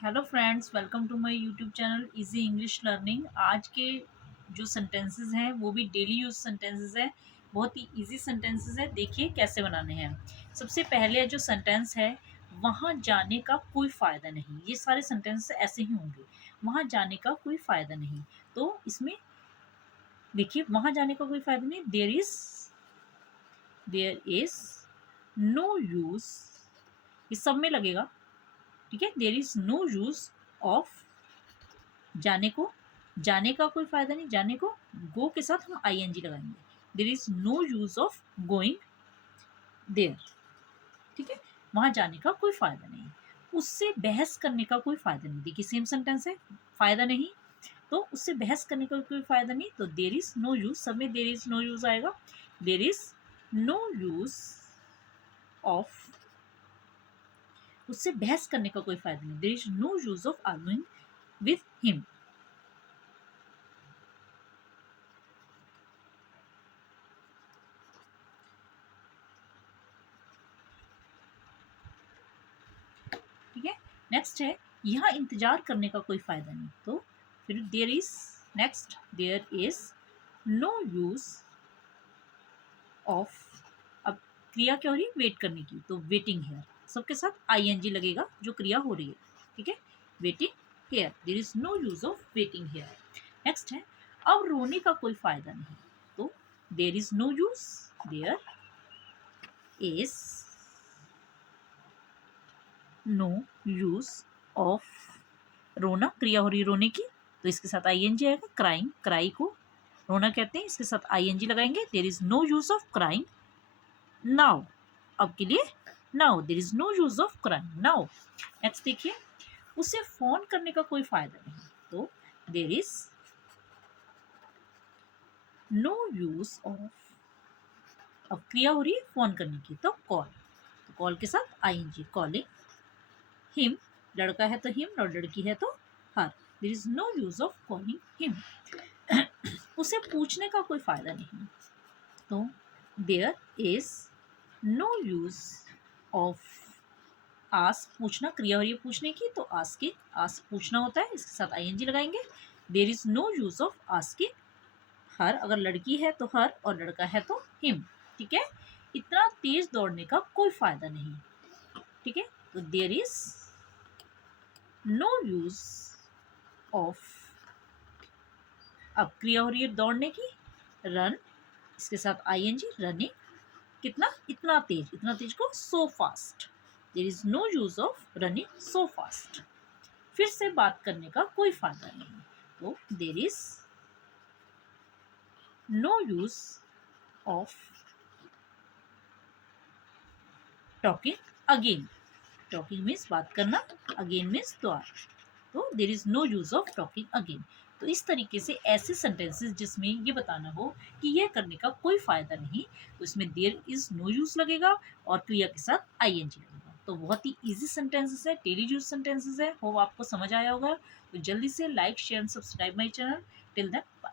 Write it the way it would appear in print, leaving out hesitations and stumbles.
Hello friends, welcome to my YouTube channel easy English learning. आज के जो sentences हैं वो भी डेली यूज सेंटेंसेस हैं। बहुत ही इजी सेंटेंसेस है। देखिए कैसे बनाने हैं। सबसे पहले जो सेंटेंस है, वहाँ जाने का कोई फ़ायदा नहीं। ये सारे सेंटेंस ऐसे ही होंगे। वहाँ जाने का कोई फ़ायदा नहीं। तो इसमें देखिए, वहाँ जाने का कोई फ़ायदा नहीं। देयर इज़ नो यूज़, ये सब में लगेगा। ठीक है, there is no use of, जाने का कोई फायदा नहीं। जाने को गो के साथ हम आईएनजी लगाएंगे। There is no use of going there. ठीक है, वहां जाने का कोई फायदा नहीं। उससे बहस करने का कोई फायदा नहीं। देखिए सेम सेंटेंस है, फायदा नहीं तो उससे बहस करने का कोई फायदा नहीं। तो देयर इज नो यूज, सब में देयर इज नो यूज आएगा। There is no use of, उससे बहस करने का कोई फायदा नहीं। There is no use of arguing with him. ठीक है, नेक्स्ट है, यहाँ इंतजार करने का कोई फायदा नहीं। तो फिर there is no use of, अब क्रिया क्या हो रही है, वेट करने की। तो वेटिंग हेयर, सबके साथ आईएनजी लगेगा जो क्रिया हो रही है। ठीक है, waiting here, there is no use of waiting here. Next है, अब रोने का कोई फायदा नहीं। तो there is no use, there is no use of, रोना क्रिया हो रही है रोने की, तो इसके साथ आईएनजी आएगा। क्राइंग, क्राई को रोना कहते हैं, इसके साथ आईएनजी लगाएंगे। There is no use of crying now, अब के लिए now, there is no use of crying now. Next देखिए, उसे फोन करने का कोई फायदा नहीं। तो there is no use of, अब क्रिया हो रही है फोन करने की, तो कॉल, तो कॉल के साथ आईएनजी, कॉलिंग हिम, लड़का है तो हिम और लड़की है तो her. There is no use of calling him. उसे पूछने का कोई फायदा नहीं। तो there is no use of ask, पूछना क्रिया हो रही है पूछने की, तो आस्किंग, आस्क पूछना होता है, इसके साथ आईएनजी लगाएंगे। There is no use of asking her, अगर लड़की है तो हर और लड़का है तो हिम। ठीक है, इतना तेज दौड़ने का कोई फायदा नहीं। ठीक है, तो there is no use of, अब क्रिया हो रही है दौड़ने की, रन, इसके साथ आईएनजी, रनिंग, कितना, इतना तेज को so fast. There is no use of running so fast. फिर से बात करने का कोई फायदा नहीं। तो there is no use of talking again, talking means बात करना, अगेन मीन्स दोबारा, तो there is no use of talking again. तो इस तरीके से ऐसे सेंटेंसेस जिसमें ये बताना हो कि यह करने का कोई फायदा नहीं, तो इसमें देर इज नो यूज लगेगा और क्रिया के साथ आईएनजी लगेगा। तो बहुत ही इजी सेंटेंसेस है, डेली यूज सेंटेंसेस है। होप आपको समझ आया होगा। तो जल्दी से like share and subscribe my channel. Till then bye.